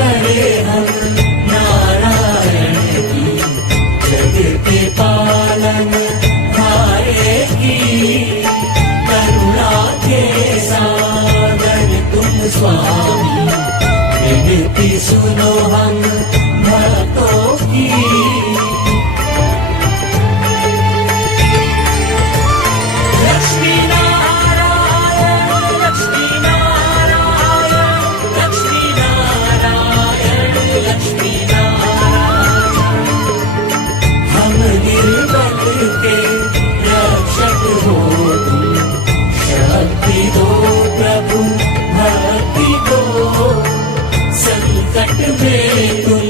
करे हम नारायण की, जग के पालन हारे की। करुणा के सागर तुम स्वामी, विनती सुनो हम भक्तों की। लक्ष्मी नारायण लक्ष्मी नारायण लक्ष्मी नारायण लक्ष्मी नारायण। हम निर्बल के रक्षक हो तुम, शक्ति दो प्रभु भक्ति दो। संकट में तुम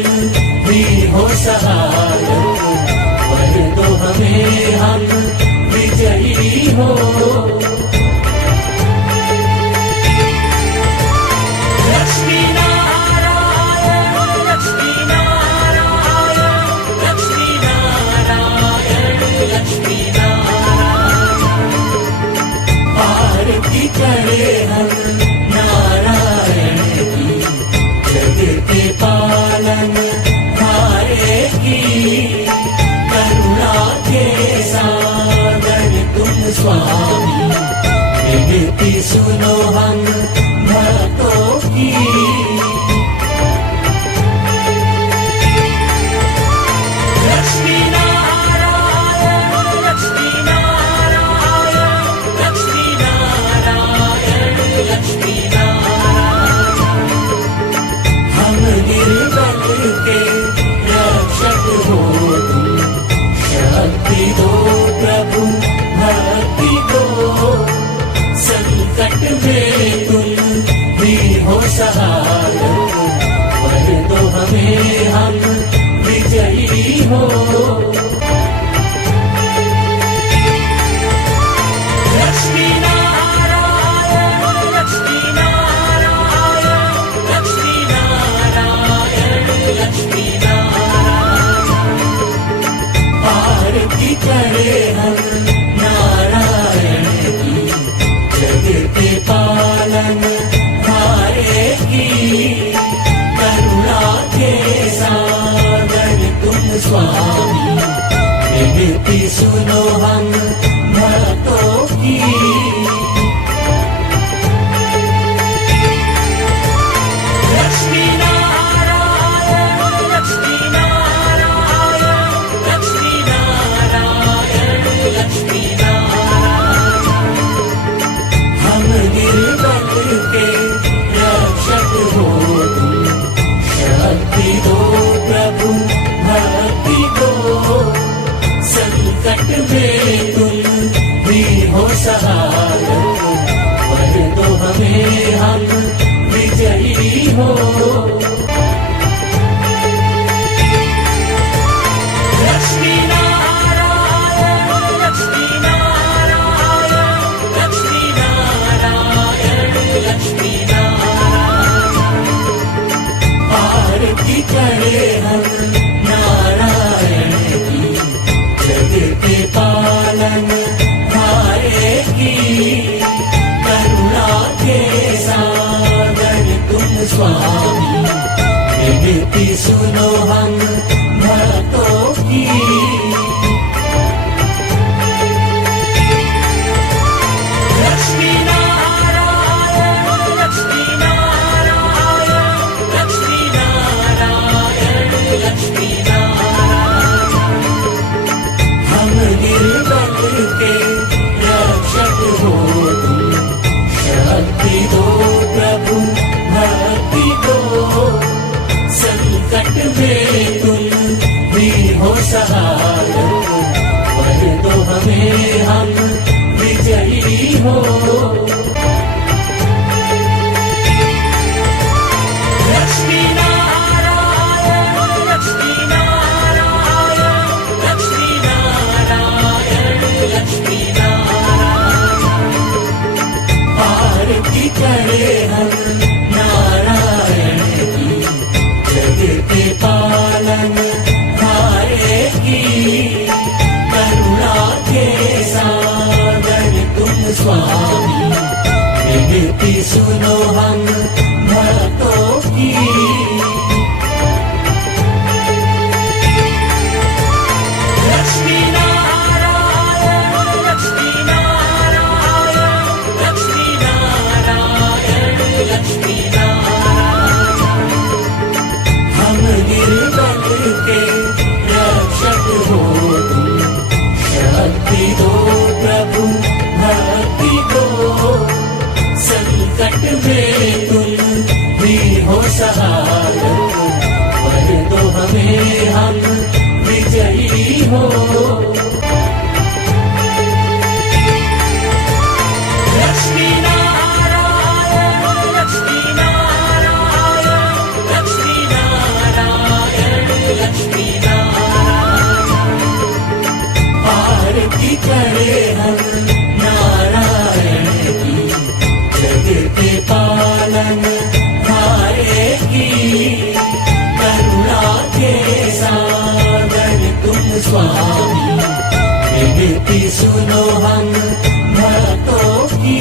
भी हो सहायक, वर दो हमें हम विजयी हो। लक्ष्मी नारायण लक्ष्मी नारायण लक्ष्मी नारायण लक्ष्मी नारायण। आरती करे हम नारायण की, जग के पालन हारे की। करुणा के सागर तुम स्वामी, विनती सुनो हम भक्तों की। लक्ष्मी नारायण लक्ष्मी नारायण लक्ष्मी नारायण लक्ष्मी नारायण। हम निर्बल के रक्षक हो तुम, शक्ति दो प्रभु भक्ति दो। संकट में तुम भी हो सहायक, वर दो हमें हम विजयी हो। लक्ष्मी नारायण लक्ष्मी नारायण लक्ष्मी नारायण लक्ष्मी नारायण। आरती करे हम नारायण की, जग के पालन हारे की। करुणा के सागर तुम स्वामी, विनती सुनो हम भक्तों की। लक्ष्मी नारायण लक्ष्मी नारायण लक्ष्मी नारायण लक्ष्मी नारायण। हम निर्बल के रक्षक हो तुम, शक्ति दो प्रभु भक्ति दो। संकट में तुम भी हो सहायक, वर दो हमें हम विजयी हो। लक्ष्मी नारायण लक्ष्मी नारायण लक्ष्मी नारायण लक्ष्मी नारायण। आरती करे हम नारायण की, जग के पालन हारे की। करुणा के सागर तुम स्वामी, विनती सुनो हम भक्तों की। लक्ष्मी नारायण लक्ष्मी नारायण लक्ष्मी नारायण लक्ष्मी नारायण। हम निर्बल के रक्षक हो तुम, शक्ति दो प्रभु भक्ति दो। संकट में तुम भी हो सहायक, सहायक वर दो हमें हम विजयी हो लक्ष्मी नारायण लक्ष्मी नारायण लक्ष्मी नारायण लक्ष्मी नारायण आरती करे हम नारायण की जग के पालन हारे की करुणा के सागर तुम स्वामी विनती सुनो हम भक्तों की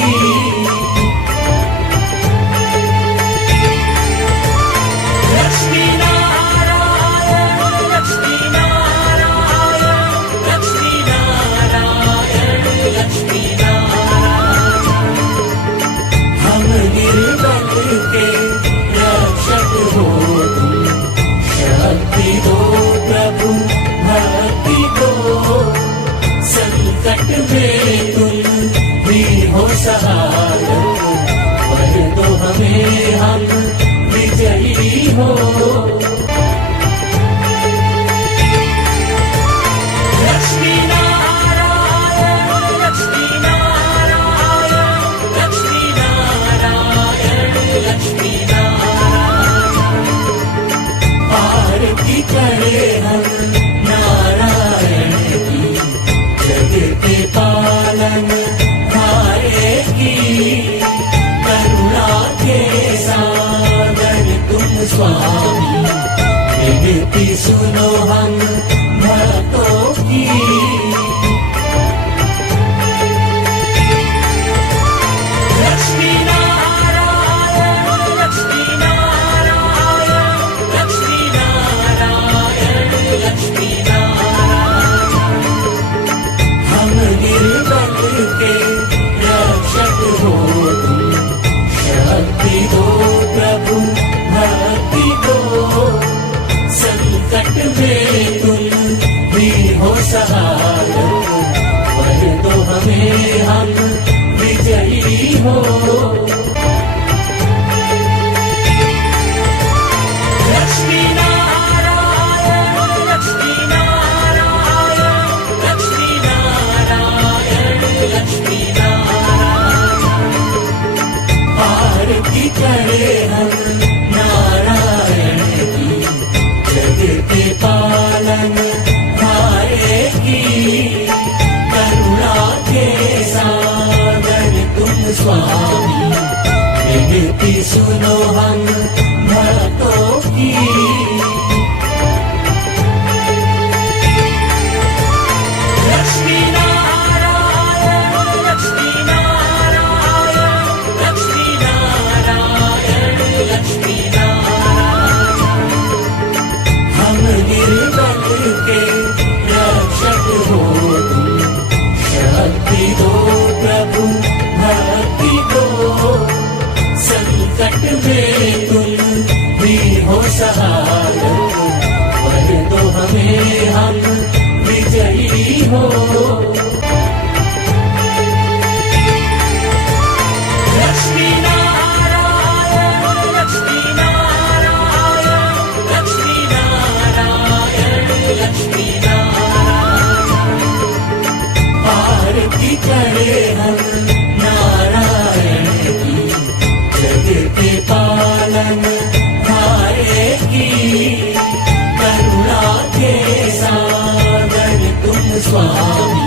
लक्ष्मी नारायण लक्ष्मी नारायण लक्ष्मी नारायण लक्ष्मी नारायण हम निर्बल के रक्षक हो तुम शक्ति दो प्रभु भक्ति दो संकट में तुम भी हो सहायक वर दो हमें हम विजयी हो लक्ष्मी नारायण लक्ष्मी नारायण लक्ष्मी नारायण लक्ष्मी नारायण आरती करे हम नारायण की जग के पालन हारे की करुणा के सागर तुम स्वामी विनती सुनो हम भक्तों की लक्ष्मी नारायण लक्ष्मी नारायण लक्ष्मी नारायण लक्ष्मी नारायण हम निर्बल के रक्षक हो तुम शक्ति दो प्रभु भक्ति दो संकट में तुम भी हो सहायक वर दो हमें हम विजयी हो लक्ष्मी नारायण लक्ष्मी नारायण लक्ष्मी नारायण लक्ष्मी नारायण आरती करे हम नारायण की जग के पालन हारे की करुणा के सागर तुम स्वामी विनती सुनो हम भक्तों की लक्ष्मी नारायण लक्ष्मी नारायण लक्ष्मी नारायण लक्ष्मी नारायण हम निर्बल के रक्षक हो तुम शक्ति दो प्रभु भक्ति दो संकट में तुम भी हो सहायक वर दो हमें हम विजयी हो लक्ष्मी नारायण लक्ष्मी नारायण लक्ष्मी नारायण लक्ष्मी नारायण आरती करे हम नारायण की जग के पालन हारे की करुणा के सागर तुम स्वामी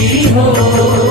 हो